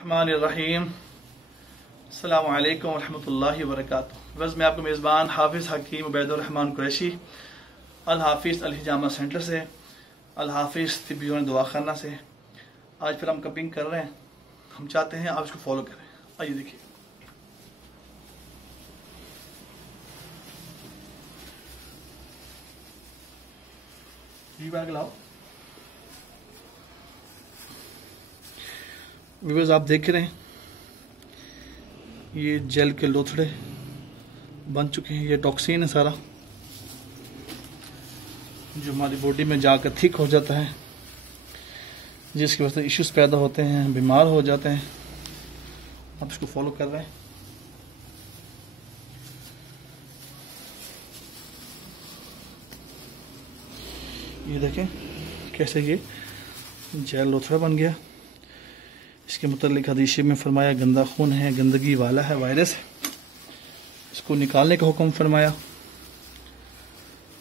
रहीम अस्सलामु अलैकुम वरहमतुल्लाहि वबरकातुहू। बस मैं आपको मेज़बान हाफिज़ हकीम उबैदुर रहमान कुरैशी अल हाफिज़ अल हिजामा सेंटर से, अल हाफिज़ तिब्बी दवाखाना से आज फिर हम कपिंग कर रहे हैं। हम चाहते हैं आप इसको फॉलो करें। आइए देखिए, ये बैग लाओ। व्यूअर्स आप देख रहे हैं ये जेल के लोथड़े बन चुके हैं। ये टॉक्सिन है सारा जो हमारी बॉडी में जाकर थिक हो जाता है, जिसकी वजह से इश्यूज पैदा होते हैं, बीमार हो जाते हैं। आप इसको फॉलो कर रहे हैं। ये देखें कैसे ये जेल लोथड़ा बन गया। इसके मुतालिक हदीस में फरमाया गंदा खून है, गंदगी वाला है, वायरस है, इसको निकालने का हुक्म फरमाया।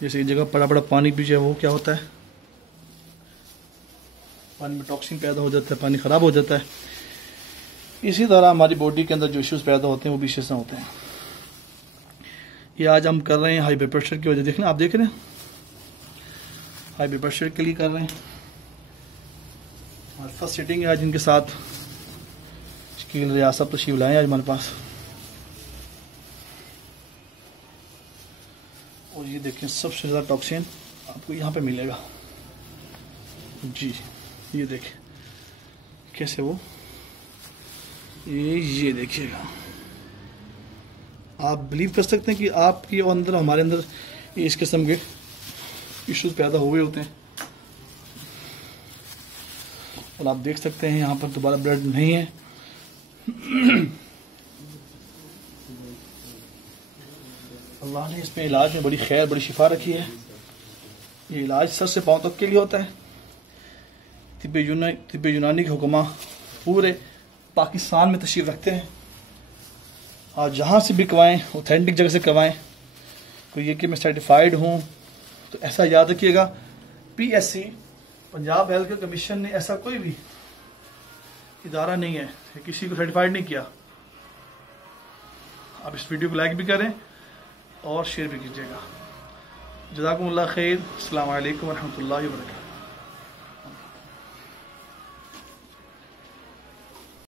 जैसे एक जगह बड़ा बड़ा पानी पी जाए वो क्या होता है, पानी में टॉक्सिन पैदा हो जाता है, पानी ख़राब हो जाता है। इसी तरह हमारी बॉडी के अंदर जो इश्यूज पैदा होते हैं वो भी इसी तरह होते हैं। ये आज हम कर रहे हैं हाई ब्लड प्रेशर की वजह। देख लें, आप देख रहे हैं हाई ब्लड प्रेशर के लिए कर रहे हैं। हमारी फर्स्ट सीटिंग है आज इनके साथ। शकील रियाज साहब तशरीफ लाए आज हमारे पास। और ये देखें सबसे ज़्यादा टॉक्सिन आपको यहाँ पे मिलेगा जी। ये देखें कैसे वो ये देखिएगा। आप बिलीव कर सकते हैं कि आपके अंदर हमारे अंदर इस किस्म के इश्यूज पैदा हुए होते हैं। और आप देख सकते हैं यहाँ पर दोबारा ब्लड नहीं है। अल्लाह ने इसमें इलाज में बड़ी खैर, बड़ी शिफा रखी है। ये इलाज सर से पांव तक के लिए होता है। तिब्बे यूनानी के हुक्मा पूरे पाकिस्तान में तशरीफ रखते हैं। आप जहाँ से भी करवाएं, ऑथेंटिक जगह से करवाएं। तो ये कि मैं सर्टिफाइड हूँ तो ऐसा याद रखिएगा, PSC Punjab health care commission ने ऐसा कोई भी इदारा नहीं है, किसी को सर्टिफाइड नहीं किया। आप इस वीडियो को लाइक भी करें और शेयर भी कीजिएगा। जज़ाकुमुल्लाह खैर। अस्सलामु अलैकुम वरहमतुल्लाहि वबरकातुहू।